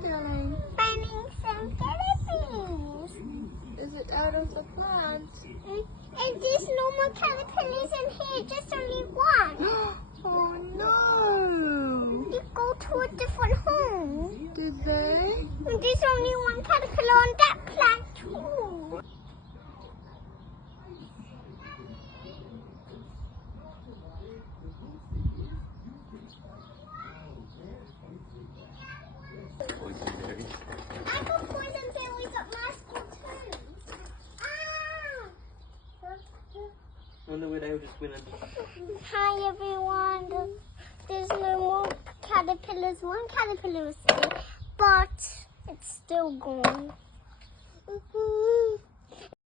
doing, darling? Finding some caterpillars. Is it out of the plant? And there's no more caterpillars in here, just only one. Oh no! They go to a different home. Did they? And there's only one caterpillar on that plant too. I got poison berries at my school too. Wonder where they all just went and... Hi everyone. There's no more caterpillars. One caterpillar is still, but it's still gone.